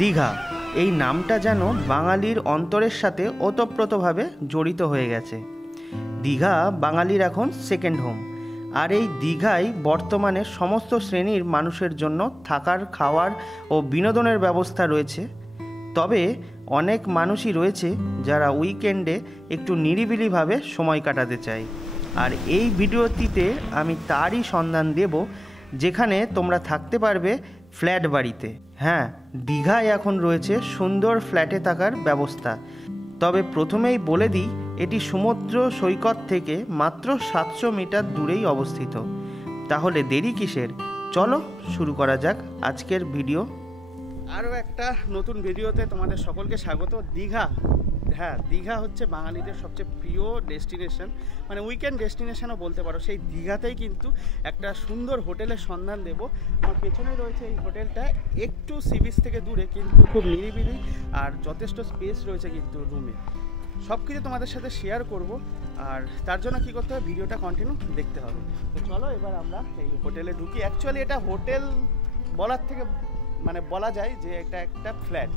দীঘা এই নামটা যেন বাঙালির অন্তরের সাথে ওতপ্রোতভাবে জড়িত হয়ে গেছে। দীঘা বাঙালির এখন সেকেন্ড হোম। আর এই দীঘায় বর্তমানে সমস্ত শ্রেণীর মানুষের জন্য থাকার, খাওয়ার ও বিনোদনের ব্যবস্থা রয়েছে। তবে অনেক মানুষই রয়েছে যারা উইকেন্ডে একটু নিরিবিলিভাবে সময় কাটাতে চায়। আর এই ভিডিওটিতে আমি তারই সন্ধান দেব, যেখানে তোমরা থাকতে পারবে ফ্ল্যাট বাড়িতে। হ্যাঁ, দীঘায় এখন রয়েছে সুন্দর ফ্ল্যাটে থাকার ব্যবস্থা। তবে প্রথমেই বলে দিই, এটি সমুদ্র সৈকত থেকে মাত্র 700 মিটার দূরেই অবস্থিত। তাহলে দেরি কিসের? চলো শুরু করা যাক আজকের ভিডিও। আরও একটা নতুন ভিডিওতে তোমাদের সকলকে স্বাগত। দীঘা, হ্যাঁ, দীঘা হচ্ছে বাঙালিদের সবচেয়ে প্রিয় ডেস্টিনেশন, মানে উইকেন্ড ডেস্টিনেশনও বলতে পারো। সেই দীঘাতেই কিন্তু একটা সুন্দর হোটেলের সন্ধান দেব। আমার পেছনেই রয়েছে এই হোটেলটা, একটু সি বিচ থেকে দূরে, কিন্তু খুব নিরিবিলি আর যথেষ্ট স্পেস রয়েছে কিন্তু রুমে। সব কিছু তোমাদের সাথে শেয়ার করব, আর তার জন্য কী করতে হবে, ভিডিওটা কন্টিনিউ দেখতে হবে। তো চলো এবার আমরা এই হোটেলে ঢুকি। অ্যাকচুয়ালি এটা হোটেল বলার থেকে মানে বলা যায় যে এটা একটা ফ্ল্যাট।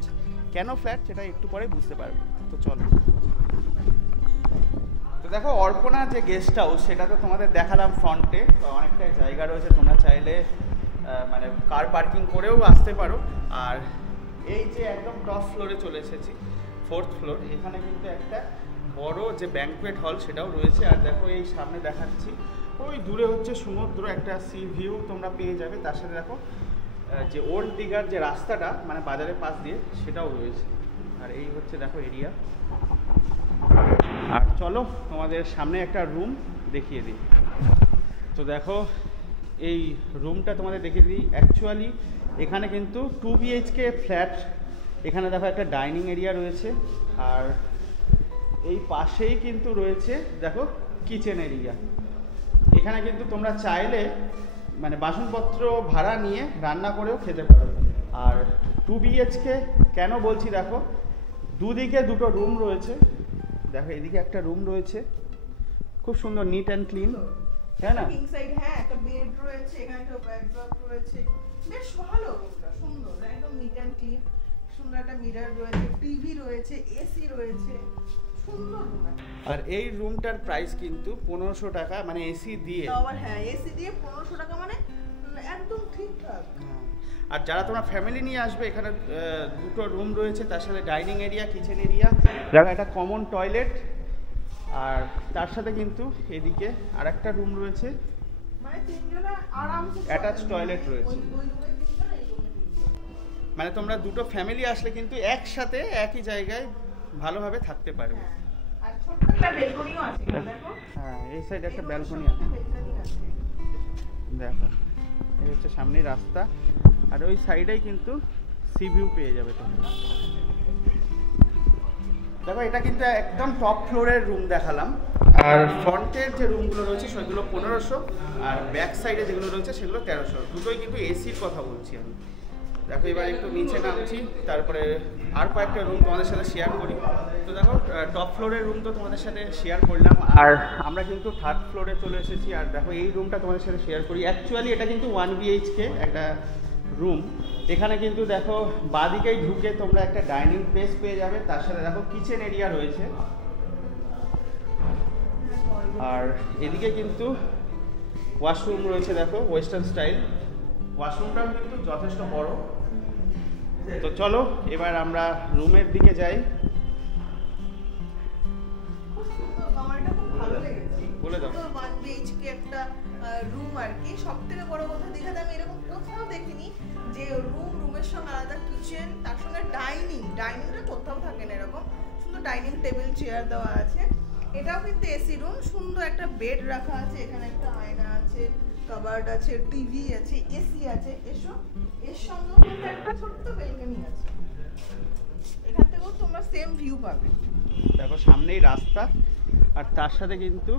কেন ফ্ল্যাট সেটা একটু পরে বুঝতে পারবে। তো চলো। তো দেখো, অর্পণা যে গেস্ট হাউস সেটা তো তোমাদের দেখালাম ফ্রন্টে। তো অনেকটাই জায়গা রয়েছে, তোমরা চাইলে মানে কার পার্কিং করেও আসতে পারো। আর এই যে একদম টপ ফ্লোরে চলে এসেছি, 4th ফ্লোর। এখানে কিন্তু একটা বড় যে ব্যাঙ্কোয়েট হল সেটাও রয়েছে। আর দেখো এই সামনে দেখাচ্ছি, ওই দূরে হচ্ছে সমুদ্র, একটা সি ভিউ তোমরা পেয়ে যাবে। তার সাথে দেখো যে ওল্ড দীঘার যে রাস্তাটা মানে বাজারের পাশ দিয়ে, সেটাও রয়েছে। আর এই হচ্ছে দেখো এরিয়া। আর চলো তোমাদের সামনে একটা রুম দেখিয়ে দিই। তো দেখো এই রুমটা তোমাদের দেখিয়ে দিই। অ্যাকচুয়ালি এখানে কিন্তু 2 BHK ফ্ল্যাট। এখানে দেখো একটা ডাইনিং এরিয়া রয়েছে, আর এই পাশেই কিন্তু রয়েছে দেখো কিচেন এরিয়া। এখানে কিন্তু তোমরা চাইলে মানে বাসনপত্র ভাড়া নিয়ে রান্না করেও খেতে পারো। আর 2 BHK কেন বলছি, দেখো দুদিকে দুটো রুম রয়েছে। দেখো এদিকে একটা রুম রয়েছে, খুব সুন্দর, নিট অ্যান্ড ক্লিন, তাই না? কিং সাইড, হ্যাঁ, একটা বেড রয়েছে, এখানে একটা ব্যাকড্রপ রয়েছে, বেশ ভালো রুমটা, সুন্দর, একদম নিট অ্যান্ড ক্লিন। সুন্দর একটা মিরর রয়েছে, টিভি রয়েছে, এসি রয়েছে, সুন্দর রুম। আর এই রুমটার প্রাইস কিন্তু 1500 টাকা, মানে এসি দিয়ে। আবার হ্যাঁ, এসি দিয়ে 1500 টাকা, মানে একদম ঠিকঠাক। আর যারা তোমরা ফ্যামিলি নিয়ে আসবে, এখানে দুটো রুম রয়েছে, তার সাথে ডাইনিং এরিয়া, কিচেন এরিয়া, একটা কমন টয়লেট। আর তার সাথে কিন্তু এদিকে আর একটা রুম রয়েছে, মানে তিনজনে আরামসে অ্যাটাচ টয়লেট রয়েছে। মানে তোমরা দুটো ফ্যামিলি আসলে কিন্তু একসাথে একই জায়গায় ভালোভাবে থাকতে পারবে। আর ছোট্ট একটা ব্যালকনিও আছে, দেখো। হ্যাঁ, এই সাইডে একটা ব্যালকনি আছে, দেখো। এই হচ্ছে সামনের রাস্তা, আর ওই সাইডেই কিন্তু সি ভিউ পেয়ে যাবে তোমরা। দেখো এটা কিন্তু একদম টপ ফ্লোরের রুম দেখালাম। আর ফ্রন্টের যে রুমগুলো রয়েছে সেগুলো 1500, আর ব্যাক সাইডে যেগুলো রয়েছে সেগুলো 1300। দুটোই কিন্তু এসির কথা বলছি আমি। দেখো এবার একটু নিচে নামছি, তারপরে আর কয়েকটা রুম তোমাদের সাথে শেয়ার করি। তো দেখো টপ ফ্লোরের রুম তো তোমাদের সাথে শেয়ার করলাম, আর আমরা কিন্তু 3rd ফ্লোরে চলে এসেছি। আর দেখো এই রুমটা তোমাদের সাথে শেয়ার করি। অ্যাকচুয়ালি এটা কিন্তু 1 BHK একটা রুম। এখানে কিন্তু দেখো বাদিকেই ঢুকে তোমরা একটা ডাইনিং স্পেস পেয়ে যাবে, তার সাথে দেখো কিচেন এরিয়া রয়েছে। আর এদিকে কিন্তু ওয়াশরুম রয়েছে, দেখো ওয়েস্টার্ন স্টাইল। ওয়াশরুমটাও কিন্তু যথেষ্ট বড়। তো চলো এবার আমরা রুমের দিকে যাই। বলে দাও। 1 BHK একটা রুম আর কি। সবথেকে বড় কথা, দীঘাতে আমি এরকম কোথাও দেখিনি যে রুমের সঙ্গে আলাদা কিচেন, তার সঙ্গে ডাইনিংটা কোথাও থাকে না এরকম। সুন্দর ডাইনিং টেবিল, চেয়ার দেওয়া আছে। এটাও কিন্তু এসি রুম। সুন্দর একটা বেড রাখা আছে, এখানে একটা আয়না আছে, কাবার্ড আছে, টিভি আছে, এসি আছে। এর সঙ্গেও কিন্তু একটা ছোট্ট ব্যালকনি আছে, এখান থেকেও তোমরা সেম ভিউ পাবে। দেখো সামনেই রাস্তা, আর তার সাথে কিন্তু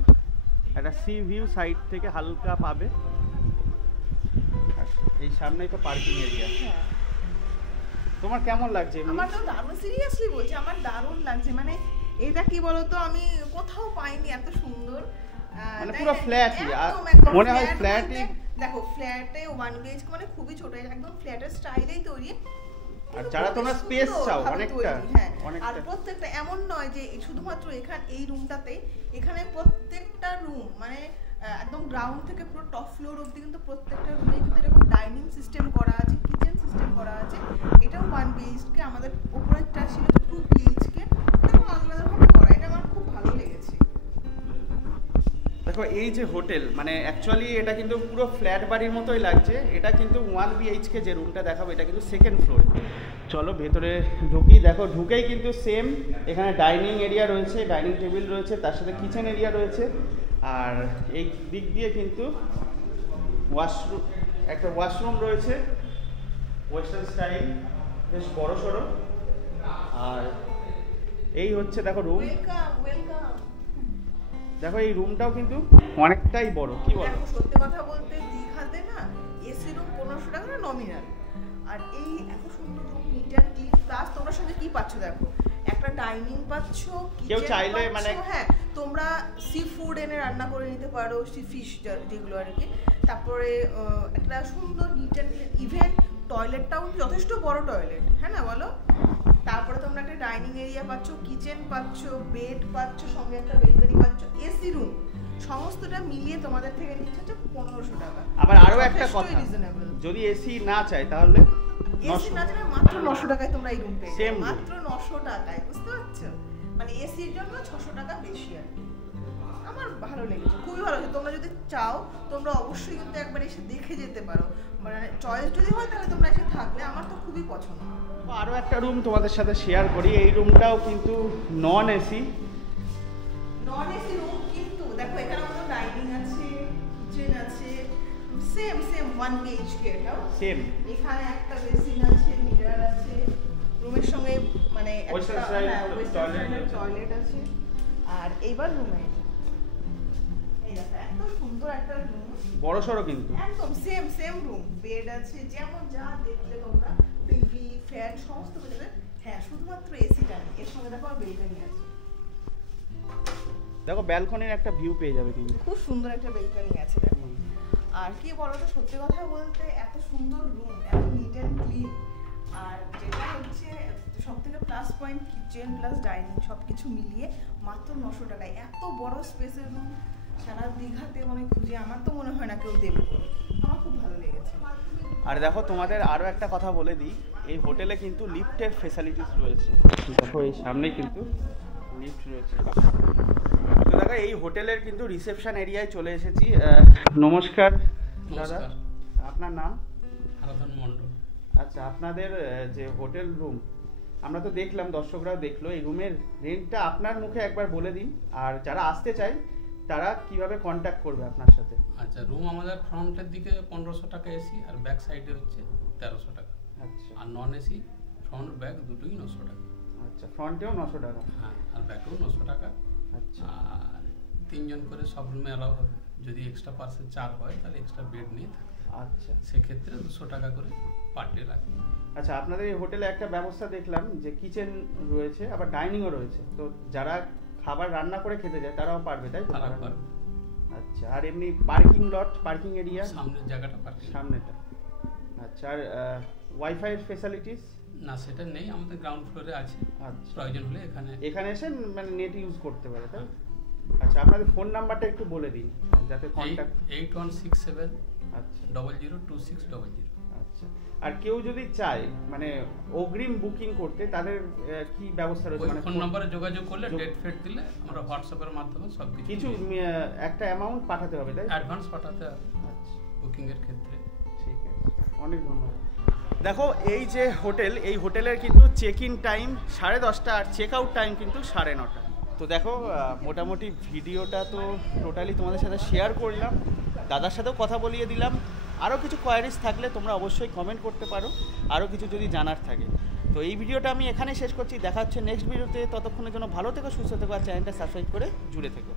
একটা সি ভিউ সাইড থেকে হালকা পাবে। আর এই সামনেই তো পার্কিং এরিয়া। তোমার কেমন লাগছে? আমার তো দারুণ, সিরিয়াসলি বলছি, আমার দারুণ লাগছে। মানে এটা কি বলতো, আমি কোথাও পাইনি এত সুন্দর। মানে পুরো ফ্ল্যাটই, মনে হয় ফ্ল্যাটই। দেখো ফ্ল্যাটে 1 BHK মানে খুবই ছোট, একদম ফ্ল্যাটের স্টাইলেই তৈরি। আর যারা তোমরা স্পেস চাও অনেকটা হ্যাঁ, আর প্রত্যেকটা এমন নয় যে শুধুমাত্র এই রুমটাতেই, এখানে প্রত্যেকটা রুম মানে একদম গ্রাউন্ড থেকে পুরো টপ ফ্লোর অবধি কিন্তু প্রত্যেকটা রুমে কিন্তু এরকম ডাইনিং সিস্টেম করা আছে, কিচেন সিস্টেম করা আছে। এটাও 1 BHK, আমাদের উপরেরটা ছিল 2 BHK, এটাও আলাদাভাবে করা, এটা আমার খুব ভালো লেগেছে। দেখো এই যে হোটেল মানে অ্যাকচুয়ালি এটা কিন্তু পুরো ফ্ল্যাট বাড়ির মতোই লাগছে। এটা কিন্তু 1 BHK যে রুমটা দেখাবো এটা কিন্তু সেকেন্ড ফ্লোরে। চলো ভেতরে ঢুকি। দেখো ঢুকেই কিন্তু সেম এখানে ডাইনিং এরিয়া রয়েছে, ডাইনিং টেবিল রয়েছে, তার সাথে কিচেন এরিয়া রয়েছে। আর এই দিক দিয়ে কিন্তু একটা ওয়াশরুম রয়েছে, ওয়েস্টার্ন স্টাইল, বেশ বড় সড়ো। আর এই হচ্ছে দেখো রুম। দেখো এই রুমটাও কিন্তু অনেকটাই বড়। কি বলো? সত্যি কথা বলতে দীঘাতে না এসি রুম 1500 টাকা না নমিনাল, আর এই এত সুন্দর room, neat and clean, plus তোমরা সঙ্গে কি পাচ্ছ দেখো, একটা ডাইনিং পাচ্ছ, কেউ চাইলে মানে হ্যাঁ তোমরা সি ফুড এনে রান্না করে নিতে পারো, সি ফিশ যেগুলো আর কি। তারপরে একটা সুন্দর নিট অ্যান্ড ক্লিন, ইভেন টয়লেটটাও যথেষ্ট বড় টয়লেট, হ্যাঁ না বলো? তারপরে তোমরা একটা ডাইনিং এরিয়া পাচ্ছ, কিচেন পাচ্ছ, বেড পাচ্ছ, সঙ্গে একটা বেলকনি পাচ্ছ, এসি রুম, সমস্তটা মিলিয়ে তোমাদের থেকে নিচ্ছে 1500 টাকা। আবার আরো একটা কথা, যদি এসি না চাই তাহলে এসি না চাই মাত্র 900 টাকায় তোমরা এই রুম পেয়ে যাবে, মাত্র 900 টাকায়, বুঝতে পারছো? মানে এসির জন্য 600 টাকা বেশি আর কি। আমার ভালো লেগেছে, খুবই ভালো লেগেছে। তোমরা যদি চাও তোমরা অবশ্যই কিন্তু একবার এসে দেখে যেতে পারো, মানে চয়েস যদি হয় তাহলে তোমরা এসে থাকবে, আমার তো খুবই পছন্দ। আরো একটা রুম তোমাদের সাথে শেয়ার করি। এই রুমটাও কিন্তু নন এসি রুম, কিন্তু দেখো এখানে আমাদের ডাইনিং আছে, কিচেন আছে, সেম 1 BHK, এটাও সেম। এখানে একটা বেসিন আছে, মিরর আছে, রুমের সঙ্গে মানে একটা টয়লেট আছে। আর এইবার রুমে এই দেখো এত সুন্দর একটা রুম, বড় সড়ো কিন্তু একদম সেম রুম, বেড আছে, যেমন যা দেখলে তোমরা, টিভি, ফ্যান সমস্ত কিছু। হ্যাঁ শুধুমাত্র এসিটা নেই, এর সঙ্গে দেখো বেলকনি আছে। দেখো ব্যালকনির একটা ভিউ পেয়ে যাবে কিন্তু, খুব সুন্দর একটা বেলকনি আছে দেখো। আর কি বলো তো, সত্যি কথা বলতে এত সুন্দর রুম, এত নিট অ্যান্ড ক্লিন, আর যেটা হচ্ছে সবথেকে plus point, kitchen plus dining সবকিছু মিলিয়ে মাত্র 900 টাকায় এত বড় স্পেসের রুম সারা দীঘাতে মানে খুঁজে আমার তো মনে হয় না কেউ দেবে। আমার খুব ভালো লেগেছে। আর দেখো তোমাদের আরো একটা কথা বলে দিই, এই হোটেলে কিন্তু লিফটের ফেসিলিটিস রয়েছে। দেখো এই সামনে কিন্তু লিফট রয়েছে। তো দেখো এই হোটেলের কিন্তু রিসেপশন এরিয়ায় চলে এসেছি। নমস্কার দাদা, আপনার নাম? আরাধন মণ্ডল। আচ্ছা, আপনাদের যে হোটেল রুম আমরা তো দেখলাম, দর্শকরাও দেখলো, এই রুমের রেন্টটা আপনার মুখে একবার বলে দিন, আর যারা আসতে চায় তারা কিভাবে কন্ট্যাক্ট করবে আপনার সাথে। আচ্ছা, রুম আমাদের ফ্রন্টের দিকে 1500 টাকা এসি, আর ব্যাক সাইডে হচ্ছে 1300 টাকা। আচ্ছা, আর নন এসি ফ্রন্ট ব্যাক দুটোই 900 টাকা। আচ্ছা, ফ্রন্টেও 900 টাকা? হ্যাঁ, আর ব্যাকেও 900 টাকা। আচ্ছা, আর 3 জন করে সব রুমে অ্যালাউ হবে। যদি এক্সট্রা পার্সেল 4 হয় তাহলে এক্সট্রা বেড নিয়ে থাকতে। আচ্ছা, সেক্ষেত্রে 200 টাকা করে পার ডে লাগে। আচ্ছা, আপনাদের এই হোটেলে একটা ব্যবস্থা দেখলাম যে কিচেন রয়েছে, আবার ডাইনিংও রয়েছে, তো যারা খাবার রান্না করে খেতে যায় তারাও পারবে, তাই তো? তারা পারবে। আচ্ছা, আর এমনি পার্কিং লট, পার্কিং এরিয়া সামনের জায়গাটা পার্কিং, সামনেটা। আচ্ছা, আর ওয়াইফাই এর ফ্যাসিলিটিস? না, সেটা নেই, আমাদের গ্রাউন্ড ফ্লোরে আছে। আচ্ছা, প্রয়োজন হলে এখানে এসে মানে নেট ইউজ করতে পারে, তাই? আচ্ছা, আপনাদের ফোন নাম্বারটা একটু বলে দিন যাতে কন্ট্যাক্ট। 8167 আচ্ছা 002600। আচ্ছা, আর কেউ যদি চায় মানে অগ্রিম বুকিং করতে, তাদের কি ব্যবস্থা রয়েছে? মানে ফোন নম্বরে যোগাযোগ করলে ডেট ফেট দিলে আমরা হোয়াটসঅ্যাপের মাধ্যমে সব কিছু একটা অ্যামাউন্ট পাঠাতে হবে, তাই? অ্যাডভান্স পাঠাতে হবে আচ্ছা, বুকিং এর ক্ষেত্রে। ঠিক আছে, অনেক ধন্যবাদ। দেখো এই যে হোটেল, এই হোটেলের কিন্তু চেক ইন টাইম 10:30 আর চেক আউট টাইম কিন্তু 9:30। তো দেখো মোটামুটি ভিডিওটা তো টোটালি তোমাদের সাথে শেয়ার করলাম, দাদার সাথেও কথা বলিয়ে দিলাম। আরও কিছু কোয়ারিজ থাকলে তোমরা অবশ্যই কমেন্ট করতে পারো, আরও কিছু যদি জানার থাকে। তো এই ভিডিওটা আমি এখানেই শেষ করছি, দেখা হচ্ছে নেক্সট ভিডিওতে। ততক্ষণের জন্য ভালো থেকো, সুস্থ থেকো, আর চ্যানেলটা সাবস্ক্রাইব করে জুড়ে থেকো।